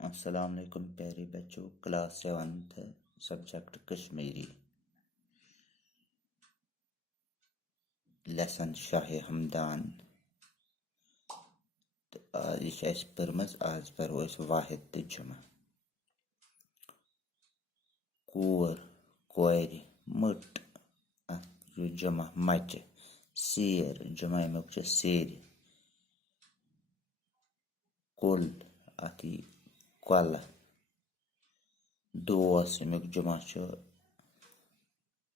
अस्सलाम वालेकुम प्यारे बच्चों। Class 7th subject Kashmiri, lesson Shah Hamdan. तो यह पर्मज आज परो वाहिद तो जमा। कोर कोर मट जमा मच। सेर जमा अमुक सेर। कुल अति कल। दोस अमुक जमा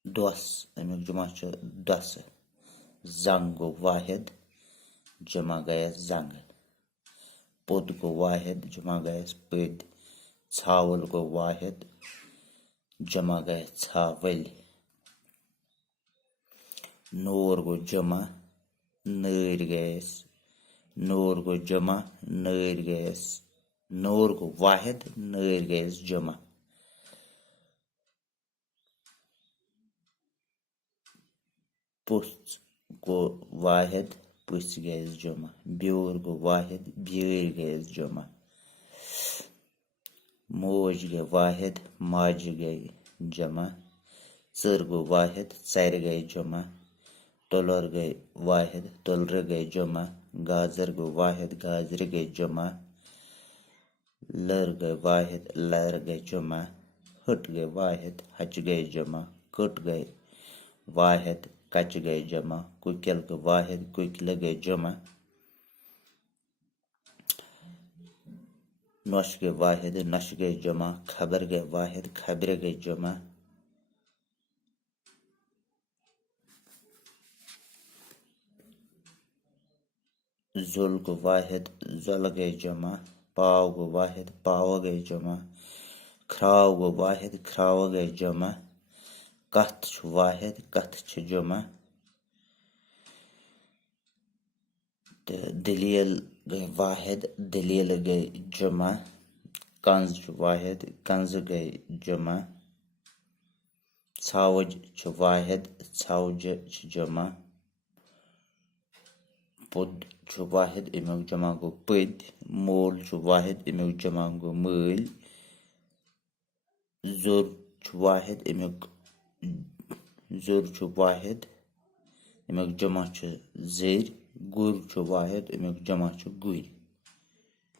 दोस अमुक जमा दस। जंग गो वाहिद जमा गयस जंग। पुद गो वाहिद जमा गयस पद। छावल गो वाहिद जमा गयस छावल। नोर गो जमा नर गयस। नोर गो जमा नर गयस। नोर गो वाहिद नर गयस जमा। पुस गो वाहिद पुस गयस जमा। ब्योर गो वाहिद ब्योर गयस जमा। मोज गए वाहिद माज गए जमा। चर गो वाहिद चर गए जमा। टुलर गए वाहिद टुलर गए जमा। गाजर गो वाहिद गाजर गए जमा। लर गए वाहिद लर गए जमा। हट गए वाहिद हच गए जमा। कट गए वाहिद कच गए जमा। कुकिल गए वाहिद कुकिल गए जमा। नश गए वाहिद नश गए जमा। खबर गए वाहिद खबर गए जमा। जुल गो वाहिद जुल गए जमा। पाव गो वाहिद पाव गए जमा। खराव गो वाहिद खराव गए जमा। कथ वाहिद कथ जमा। दलील गए वाहिद दलील गए जमा। कंज वाहिद कंज गए जमा। छावज वाहिद छावज जमा। पुद वाहिद अमुक जमा गो पद। मोल वाहिद अमुक जमा गो मल। जुर वाहिद अमुक जुर वाहिद अमुक जमा जर। गुर वाहिद अमुक जमा गुर।